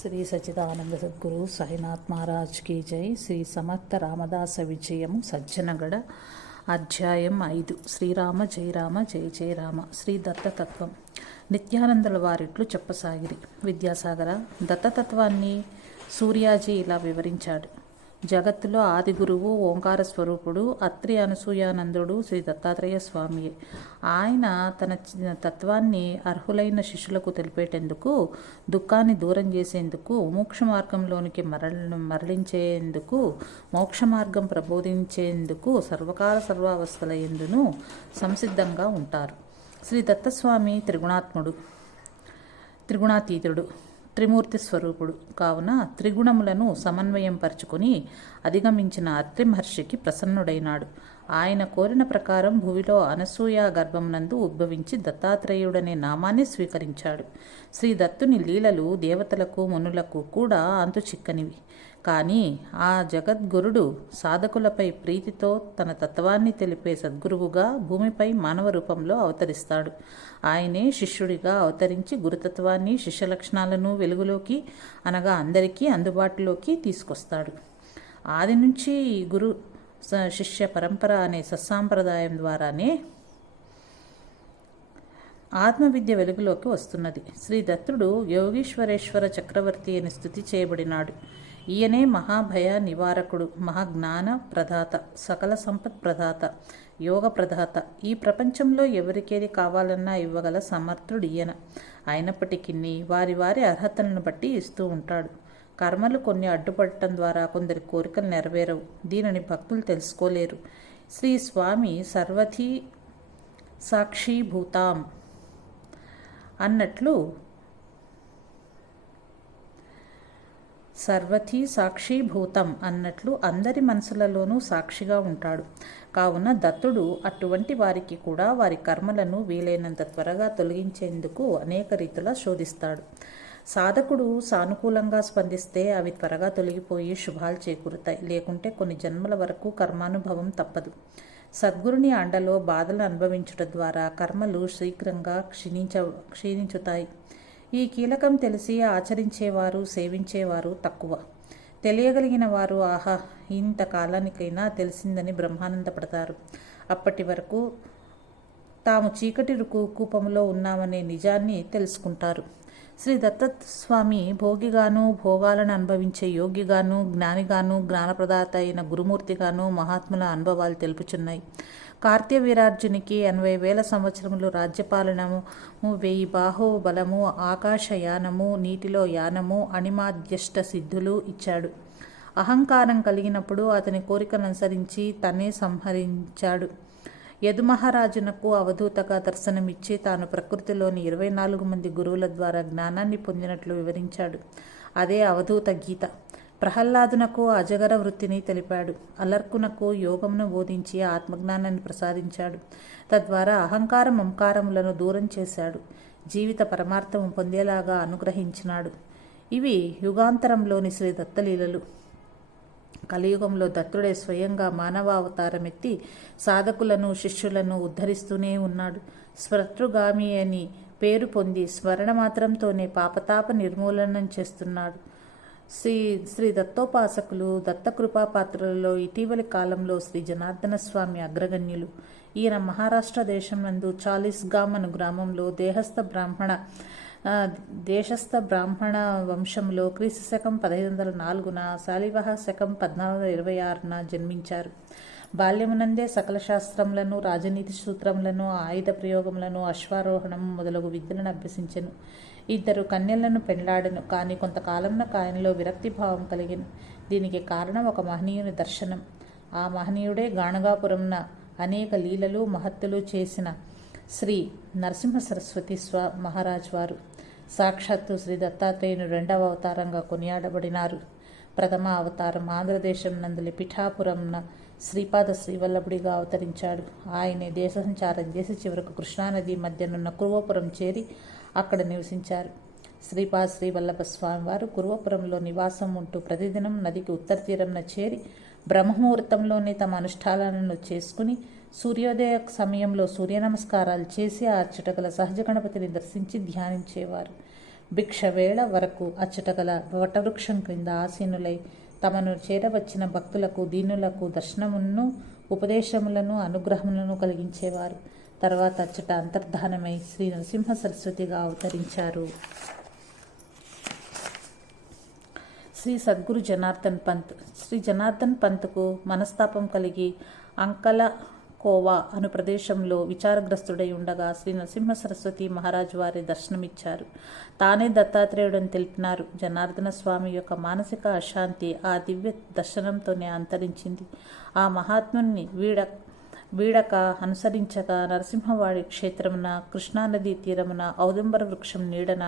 శ్రీ సచిదానంద సద్గురు సాయినాథ్ మహారాజ్ కీ జై. శ్రీ సమర్థ రామదాస విజయము సజ్జనగడ అధ్యాయం ఐదు. శ్రీరామ జయరామ జయ జయరామ శ్రీ దత్తతత్వం. నిత్యానందల వారిట్లు చెప్పసాగిరి. విద్యాసాగర దత్తతత్వాన్ని సూర్యాజీ ఇలా వివరించాడు. జగత్తులో ఆది గురువు ఓంకార స్వరూపుడు అత్రి అనసూయానందుడు శ్రీ దత్తాత్రేయ స్వామియే ఆయన తన తత్వాన్ని అర్హులైన శిష్యులకు తెలిపేటందుకు దుఃఖాన్ని దూరం చేసేందుకు మోక్ష మార్గంలోనికి మరల మరలించేందుకు మోక్ష మార్గం ప్రబోధించేందుకు సర్వకాల సర్వావస్థల ఎందును సంసిద్ధంగా ఉంటారు. శ్రీ దత్తస్వామి త్రిగుణాత్ముడు త్రిగుణాతీతుడు. త్రిమూర్తి స్వరూపుడు. కావున త్రిగుణములను సమన్వయం పరుచుకుని అధిగమించిన అత్రి మహర్షికి ప్రసన్నుడైనాడు. ఆయన కోరిన ప్రకారం భూమిలో అనసూయ గర్భమునందు ఉద్భవించి దత్తాత్రేయుడనే నామాన్ని స్వీకరించాడు. శ్రీ దత్తుని లీలలు దేవతలకు మునులకు కూడా అంతు చిక్కనివి కానీ ఆ జగద్గురుడు సాధకులపై ప్రీతితో తన తత్వాన్ని తెలిపే సద్గురువుగా భూమిపై మానవ రూపంలో అవతరిస్తాడు. ఆయనే శిష్యుడిగా అవతరించి గురుతత్వాన్ని శిష్య లక్షణాలను వెలుగులోకి అనగా అందరికీ అందుబాటులోకి తీసుకొస్తాడు. ఆది నుంచి ఈ గురు స- శిష్య పరంపర అనే సత్సాంప్రదాయం ద్వారానే ఆత్మవిద్య వెలుగులోకి వస్తున్నది. శ్రీ దత్తుడు యోగీశ్వరేశ్వర చక్రవర్తి అని స్థుతి చేయబడినాడు. ఈయనే మహాభయ నివారకుడు మహాజ్ఞాన ప్రదాత సకల సంపత్ ప్రదాత యోగ ప్రదాత. ఈ ప్రపంచంలో ఎవరికేది కావాలన్నా ఇవ్వగల సమర్థుడు ఈయన. అయినప్పటికీ వారి వారి అర్హతలను బట్టి ఇస్తూ ఉంటాడు. కర్మలు కొన్ని అడ్డుపడటం ద్వారా కొందరి కోరికలు నెరవేరవు. దీనిని భక్తులు తెలుసుకోలేరు. శ్రీ స్వామి సర్వథీ సాక్షీభూతాం అన్నట్లు సర్వథీ సాక్షీభూతం అన్నట్లు అందరి మనసులలోనూ సాక్షిగా ఉంటాడు. కావున దత్తుడు అటువంటి వారికి కూడా వారి కర్మలను వీలైనంత త్వరగా తొలగించేందుకు అనేక రీతుల శోధిస్తాడు. సాధకుడు సానుకూలంగా స్పందిస్తే అవి త్వరగా తొలగిపోయి శుభాలు చేకూరుతాయి. లేకుంటే కొన్ని జన్మల వరకు కర్మానుభవం తప్పదు. సద్గురుని అండలో బాధలు అనుభవించుట ద్వారా కర్మలు శీఘ్రంగా క్షీణించ క్షీణించుతాయి. ఈ కీలకం తెలిసి ఆచరించేవారు సేవించేవారు తక్కువ. తెలియగలిగిన వారు ఆహా ఇంత కాలానికైనా తెలిసిందని బ్రహ్మానందపడతారు. అప్పటి వరకు తాము చీకటి కూపంలో ఉన్నామనే నిజాన్ని తెలుసుకుంటారు. శ్రీ దత్తస్వామి భోగిగాను భోగాలను అనుభవించే యోగిగాను జ్ఞానిగాను జ్ఞానప్రదాత అయిన గురుమూర్తిగాను మహాత్ముల అనుభవాలు తెలుపుచున్నాయి. కార్తీయ వీరార్జునికి ఎనభై వేల సంవత్సరములు రాజ్యపాలనము వెయ్యి బాహుబలము ఆకాశయానము నీటిలో యానము అణిమాధ్యష్ట సిద్ధులు ఇచ్చాడు. అహంకారం కలిగినప్పుడు అతని కోరికను అనుసరించి తనే సంహరించాడు. యదుమహారాజునకు అవధూతగా దర్శనమిచ్చి తాను ప్రకృతిలోని ఇరవై నాలుగు మంది గురువుల ద్వారా జ్ఞానాన్ని పొందినట్లు వివరించాడు. అదే అవధూత గీత. ప్రహ్లాదునకు అజగర వృత్తిని తెలిపాడు. అలర్కునకు యోగమును బోధించి ఆత్మజ్ఞానాన్ని ప్రసాదించాడు. తద్వారా అహంకార మమకారములను దూరం చేశాడు. జీవిత పరమార్థం పొందేలాగా అనుగ్రహించినాడు. ఇవి యుగాంతరంలోని శ్రీ దత్తలీలలు. కలియుగంలో దత్తుడే స్వయంగా మానవావతారమెత్తి సాధకులను శిష్యులను ఉద్ధరిస్తూనే ఉన్నాడు. స్వతృగామి అని పేరు పొంది స్మరణ మాత్రంతోనే పాపతాప నిర్మూలనం చేస్తున్నాడు. శ్రీ శ్రీ దత్తోపాసకులు దత్తకృపా పాత్రలలో ఇటీవలి కాలంలో శ్రీ జనార్దన స్వామి అగ్రగణ్యులు. ఈయన మహారాష్ట్ర దేశం నందు చాలీస్గామ్ అను గ్రామంలో దేహస్థ బ్రాహ్మణ దేశస్థ బ్రాహ్మణ వంశంలో క్రీస్తు శకం పదహైదు వందల నాలుగున శాలివాహ శకం పద్నాలుగు వందల ఇరవై ఆరున జన్మించారు. బాల్యమునందే సకల శాస్త్రములను రాజనీతి సూత్రములను ఆయుధ ప్రయోగములను అశ్వారోహణం మొదలగు విద్యలను అభ్యసించెను. ఇద్దరు కన్యలను పెండ్లాడెను కానీ కొంతకాలంలో కాయంలో విరక్తి భావం కలిగిన. దీనికి కారణం ఒక మహనీయుని దర్శనం. ఆ మహనీయుడే గాణగాపురంన అనేక లీలలు మహత్తులు చేసిన శ్రీ నరసింహ సరస్వతి స్వ మహారాజ్ వారు. సాక్షాత్తు శ్రీ దత్తాత్రేయుని రెండవ అవతారంగా కొనియాడబడినారు. ప్రథమ అవతారం ఆంధ్రదేశం నందలి పిఠాపురంన శ్రీపాద శ్రీవల్లభుడిగా అవతరించాడు. ఆయనే దేశ సంచారం చేసి చివరకు కృష్ణానది మధ్యనున్న కురువపురం చేరి అక్కడ నివసించారు. శ్రీపాద శ్రీ వల్లభ స్వామివారు కురువపురంలో నివాసం ఉంటూ ప్రతిదినం నదికి ఉత్తర తీరంన చేరి బ్రహ్మముహూర్తంలోనే తమ అనుష్ఠానాలను చేసుకుని సూర్యోదయ సమయంలో సూర్య నమస్కారాలు చేసి ఆ అచ్చటగల సహజ గణపతిని దర్శించి ధ్యానించేవారు. భిక్షవేళ వరకు అచ్చటగల వటవృక్షం క్రింద ఆసీనులై తమను చేరవచ్చిన భక్తులకు దీనులకు దర్శనమును ఉపదేశములను అనుగ్రహములను కలిగించేవారు. తర్వాత అచ్చట అంతర్ధానమై శ్రీ నరసింహ సరస్వతిగా అవతరించారు. శ్రీ సద్గురు జనార్దన్ పంత్ శ్రీ జనార్దన్ పంత్కు మనస్తాపం కలిగి అంకల కోవా అను ప్రదేశంలో విచారగ్రస్తుడై ఉండగా శ్రీ నరసింహ సరస్వతి మహారాజు వారి దర్శనమిచ్చారు. తానే దత్తాత్రేయుడని తెలిపినారు. జనార్దన స్వామి యొక్క మానసిక అశాంతి ఆ దివ్య దర్శనంతోనే అంతరించింది. ఆ మహాత్ముని వీడ వీడక అనుసరించగా నరసింహవాడి క్షేత్రమున కృష్ణానదీ తీరమున ఔదంబర వృక్షం నీడన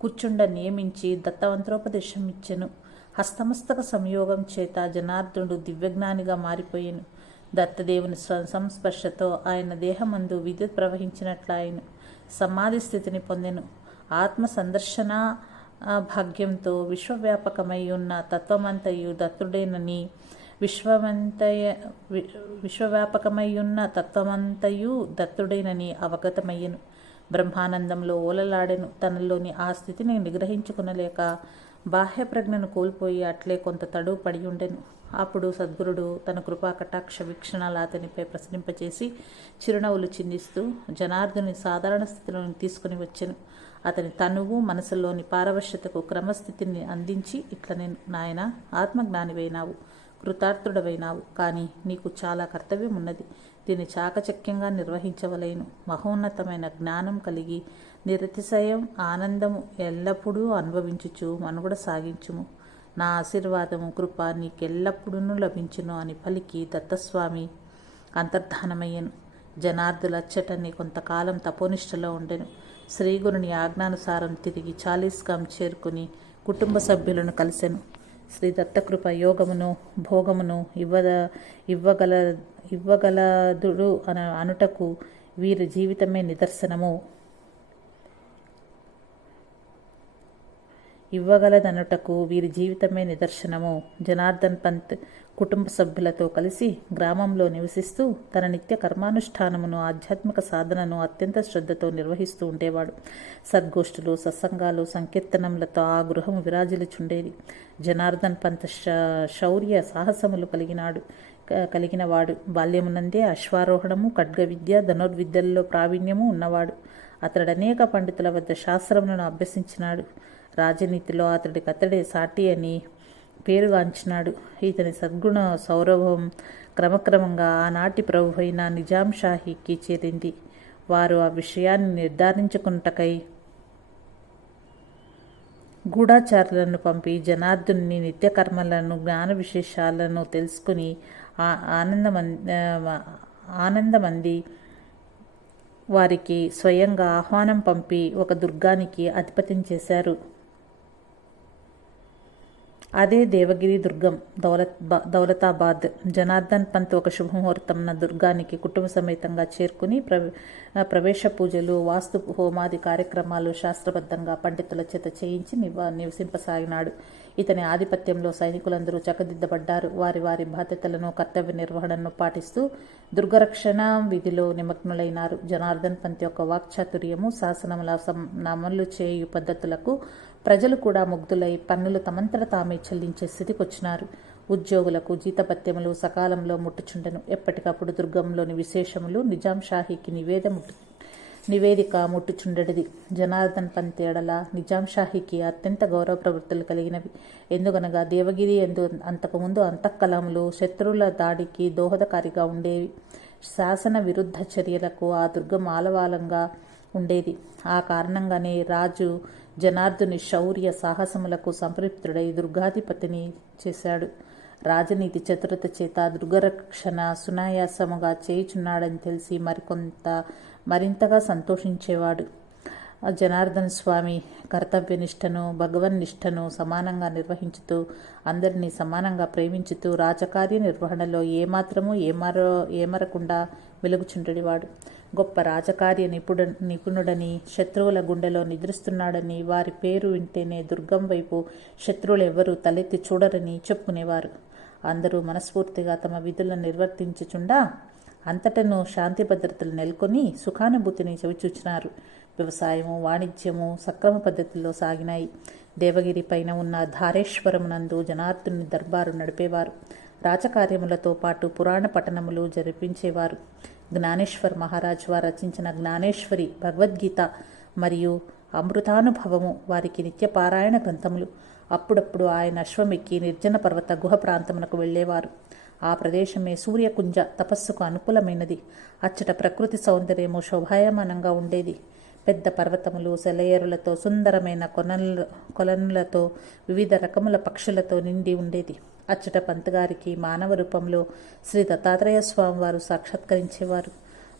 కూర్చుండ నియమించి దత్తవంత్రోపదేశం ఇచ్చెను హస్తమస్తక సంయోగం చేత జనార్దుడు దివ్యజ్ఞానిగా మారిపోయాను. దత్తదేవుని సంస్పర్శతో ఆయన దేహమందు విద్యుత్ ప్రవహించినట్లయిన. సమాధి స్థితిని పొందెను. ఆత్మ సందర్శన భాగ్యంతో విశ్వవ్యాపకమై ఉన్న తత్వమంతయు దత్తుడేనని విశ్వమంతయ విశ్వవ్యాపకమై ఉన్న తత్వమంతయు దత్తుడేనని అవగతమయ్యను. బ్రహ్మానందంలో ఓలలాడెను. తనలోని ఆ స్థితిని నిగ్రహించుకునలేక బాహ్య ప్రజ్ఞను కోల్పోయి అట్లే కొంత తడువు పడి ఉండెను. అప్పుడు సద్గురుడు తన కృపా కటాక్ష వీక్షణాలు అతనిపై ప్రసరింపచేసి చిరునవ్వులు చిందిస్తూ జనార్దుని సాధారణ స్థితిలోని తీసుకుని వచ్చాను. అతని తనువు మనసులోని పారవశ్యతకు క్రమస్థితిని అందించి ఇట్ల నేను నాయన ఆత్మజ్ఞానివైనావు. కృతార్థుడవైనావు. కానీ నీకు చాలా కర్తవ్యం ఉన్నది దీన్ని చాకచక్యంగా నిర్వహించవలేను. మహోన్నతమైన జ్ఞానం కలిగి నిరతిశయం ఆనందము ఎల్లప్పుడూ అనుభవించుచు మనుగడ సాగించుము. నా ఆశీర్వాదము కృప నీకెల్లప్పుడూ లభించును అని పలికి దత్తస్వామి అంతర్ధానమయ్యను. జనార్దులచ్చటని కొంతకాలం తపోనిష్టలో ఉండెను. శ్రీగురుని ఆజ్ఞానుసారం తిరిగి చాలీస్గాం చేరుకుని కుటుంబ సభ్యులను కలిసెను. శ్రీ దత్తకృప యోగమును భోగమును ఇవ్వద ఇవ్వగల ఇవ్వగలదుడు అన అనుటకు వీరి జీవితమే నిదర్శనము. ఇవ్వగలదనుటకు వీరి జీవితమే నిదర్శనము. జనార్దన్ పంత్ కుటుంబ సభ్యులతో కలిసి గ్రామంలో నివసిస్తూ తన నిత్య కర్మానుష్ఠానమును ఆధ్యాత్మిక సాధనను అత్యంత శ్రద్ధతో నిర్వహిస్తూ ఉండేవాడు. సద్గోష్ఠులు సత్సంగాలు సంకీర్తనములతో ఆ గృహము విరాజిలుచుండేది జనార్దన్ పంత్ శౌర్య సాహసములు కలిగినాడు కలిగినవాడు. బాల్యమునందే అశ్వారోహణము ఖడ్గ విద్య ధనుర్విద్యల్లో ప్రావీణ్యము ఉన్నవాడు. అతడు అనేక పండితుల వద్ద శాస్త్రములను అభ్యసించినాడు. రాజనీతిలో అతడికి అతడే సాటి అని పేరుగాంచినాడు ఇతని సద్గుణ సౌరభం క్రమక్రమంగా ఆనాటి ప్రభు అయిన నిజాం షాహీకి చేరింది. వారు ఆ విషయాన్ని నిర్ధారించుకుంటకై గూఢాచారులను పంపి జనార్దుని నిత్యకర్మలను జ్ఞాన విశేషాలను తెలుసుకుని ఆనందమం ఆనందమంది వారికి స్వయంగా ఆహ్వానం పంపి ఒక దుర్గానికి అధిపతిని చేశారు. అదే దేవగిరి దుర్గం దౌలత్ దౌలతాబాద్. జనార్దన్ పంత్ ఒక శుభముహూర్తంన దుర్గానికి కుటుంబ సమేతంగా చేరుకుని ప్రవేశ పూజలు వాస్తు హోమాది కార్యక్రమాలు శాస్త్రబద్ధంగా పండితుల చేత చేయించి నివ నివసింపసాగినాడు. ఇతని ఆధిపత్యంలో సైనికులందరూ చక్కదిద్దబడ్డారు. వారి వారి బాధ్యతలను కర్తవ్య నిర్వహణను పాటిస్తూ దుర్గరక్షణ విధిలో నిమగ్నులైనారు. జనార్దన్ పంత్ యొక్క వాక్చాతుర్యము శాసనముల నమలు చేయు పద్ధతులకు ప్రజలు కూడా ముగ్ధులై పన్నులు తమంతట తామే చెల్లించే స్థితికొచ్చినారు. ఉద్యోగులకు జీతపత్యములు సకాలంలో ముట్టుచుండెను. ఎప్పటికప్పుడు దుర్గంలోని విశేషములు నిజాం షాహీకి నివేద ముట్టు నివేదిక ముట్టుచుండెడిది. జనార్దన్ పంతేడల నిజాం షాహీకి అత్యంత గౌరవ ప్రవృత్తులు కలిగినవి. ఎందుకనగా దేవగిరి ఎందు అంతకుముందు అంతఃకలములు శత్రువుల దాడికి దోహదకారిగా ఉండేవి. శాసన విరుద్ధ చర్యలకు ఆ దుర్గం ఆలవాలంగా ఉండేది. ఆ కారణంగానే రాజు జనార్దుని శౌర్య సాహసములకు సంతృప్తుడై దుర్గాధిపతిని చేశాడు. రాజనీతి చతురత చేత దుర్గరక్షణ సునాయాసముగా చేయుచున్నాడని తెలిసి మరికొంత మరింతగా సంతోషించేవాడు. జనార్దన్ స్వామి కర్తవ్యనిష్టను భగవన్నిష్టను సమానంగా నిర్వహించుతూ అందరినీ సమానంగా ప్రేమించుతూ రాజకార్య నిర్వహణలో ఏమాత్రము ఏమర ఏమరకుండా వెలుగుచుండేవాడు గొప్ప రాజకార్య నిపుణ నిపుణుడని శత్రువుల గుండెలో నిద్రిస్తున్నాడని వారి పేరు వింటేనే దుర్గం వైపు శత్రువులు తలెత్తి చూడరని చెప్పుకునేవారు. అందరూ మనస్ఫూర్తిగా తమ విధులను నిర్వర్తించుచుండా అంతటను శాంతి భద్రతలు నెలకొని సుఖానుభూతిని చవిచూచినారు. వ్యవసాయము వాణిజ్యము సక్రమ పద్ధతిలో సాగినాయి. దేవగిరి పైన ఉన్న ధారేశ్వరం నందు జనార్దుని దర్బారు నడిపేవారు. రాజకార్యములతో పాటు పురాణ పఠనములు జరిపించేవారు. జ్ఞానేశ్వర్ మహారాజ్ వారు రచించిన జ్ఞానేశ్వరి భగవద్గీత మరియు అమృతానుభవము వారికి నిత్యపారాయణ గ్రంథములు. అప్పుడప్పుడు ఆయన అశ్వమెక్కి నిర్జన పర్వత గుహ ప్రాంతమునకు వెళ్ళేవారు. ఆ ప్రదేశమే సూర్యకుంజ తపస్సుకు అనుకూలమైనది. అచ్చట ప్రకృతి సౌందర్యము శోభాయమానంగా ఉండేది. పెద్ద పర్వతములు సెలయేరులతో సుందరమైన కొనలు కొలనులతో వివిధ రకముల పక్షులతో నిండి ఉండేది. అచ్చట పంతగారికి మానవ రూపంలో శ్రీ దత్తాత్రేయ స్వామి వారు సాక్షాత్కరించేవారు.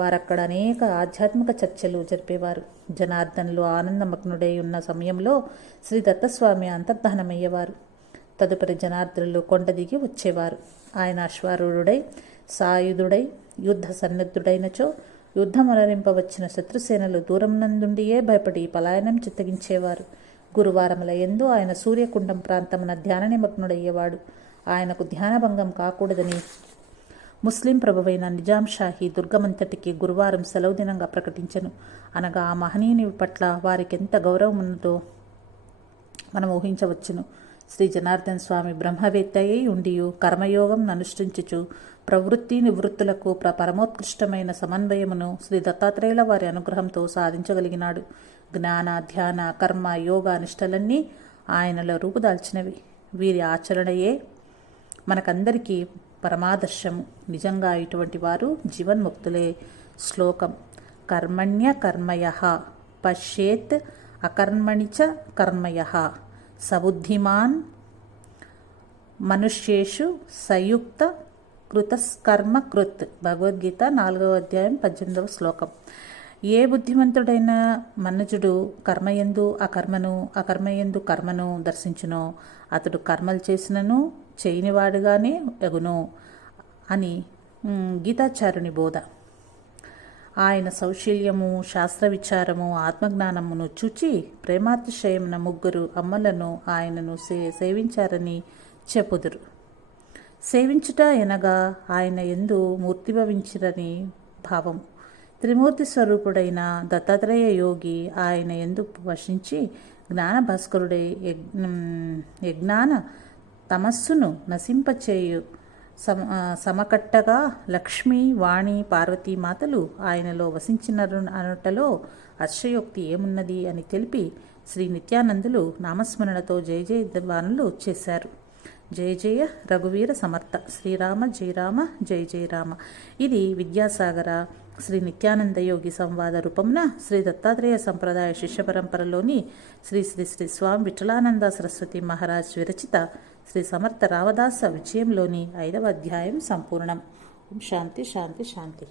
వారక్కడ అనేక ఆధ్యాత్మిక చర్చలు జరిపేవారు. జనార్దన్లో ఆనందమగ్నుడై ఉన్న సమయంలో శ్రీ దత్తస్వామి అంతర్ధానమయ్యేవారు. తదుపరి జనార్దనులు కొండ దిగి వచ్చేవారు. ఆయన అశ్వారూఢుడై సాయుధుడై యుద్ధ సన్నద్ధుడైనచో యుద్ధమలరింపవచ్చిన శత్రుసేనలు దూరం నందుండియే భయపడి పలాయనం చిత్తగించేవారు. గురువారముల ఎందు ఆయన సూర్యకుండం ప్రాంతమున ధ్యాన నిమగ్నుడయ్యేవాడు. ఆయనకు ధ్యానభంగం కాకూడదని ముస్లిం ప్రభువైన నిజాం షాహీ దుర్గమంతటికి గురువారం సెలవు దినంగా ప్రకటించను. అనగా ఆ మహనీయుని పట్ల వారికి ఎంత గౌరవం ఉన్నదో మనం ఊహించవచ్చును. శ్రీ జనార్దన్ స్వామి బ్రహ్మవేత్తయ్యి ఉండియు కర్మయోగం అనుష్ఠించుచు ప్రవృత్తి నివృత్తులకు ప్ర పరమోత్కృష్టమైన సమన్వయమును శ్రీ దత్తాత్రేయుల వారి అనుగ్రహంతో సాధించగలిగినాడు. జ్ఞాన ధ్యాన కర్మ యోగ నిష్టలన్నీ ఆయనలో రూపుదాల్చినవి. వీరి ఆచరణయే మనకందరికీ పరమాదర్శము. నిజంగా ఇటువంటి వారు జీవన్ముక్తులే. శ్లోకం. కర్మణ్య కర్మయ పశ్యేత్ అకర్మణి చ కర్మయ. సబుద్ధిమాన్ మనుష్యేషు సయుక్త కృతస్కర్మ కృత్. భగవద్గీత నాలుగవ అధ్యాయం పద్దెనిమిదవ శ్లోకం. ఏ బుద్ధిమంతుడైన మనుజుడు కర్మయందు అకర్మను అకర్మయందు కర్మను దర్శించునో. అతడు కర్మలు చేసినను చేయనివాడుగానే ఎగును అని గీతాచారుని బోధ. ఆయన సౌశీల్యము శాస్త్ర విచారము ఆత్మజ్ఞానమును చూచి ప్రేమాతిశయమున ముగ్గురు అమ్మలను ఆయనను సే సేవించారని చెప్పుదురు. సేవించుట ఎనగా ఆయన ఎందు మూర్తిభవించిరని భావం. త్రిమూర్తి స్వరూపుడైన దత్తాత్రేయ యోగి ఆయన ఎందు వశించి జ్ఞాన భాస్కరుడై యజ్ఞాన తమస్సును నశింపచేయు సమ సమకట్టగా లక్ష్మి వాణి పార్వతీ మాతలు ఆయనలో వసించిన అనుటలో అర్షయోక్తి ఏమున్నది అని తెలిపి శ్రీ నిత్యానందులు నామస్మరణతో జయ జయ దివానులు చేశారు. జయ జయ రఘువీర సమర్థ. శ్రీరామ జయరామ జయ జయ రామ. ఇది విద్యాసాగర శ్రీ నిత్యానంద యోగి సంవాద రూపమున శ్రీ దత్తాత్రేయ సంప్రదాయ శిష్య పరంపరలోని శ్రీ శ్రీ శ్రీ స్వామి విఠలానంద సరస్వతి మహారాజ్ విరచిత శ్రీ సమర్థ రామదాస విజయంలోని ఐదవ అధ్యాయం సంపూర్ణం. శాంతి శాంతి శాంతి.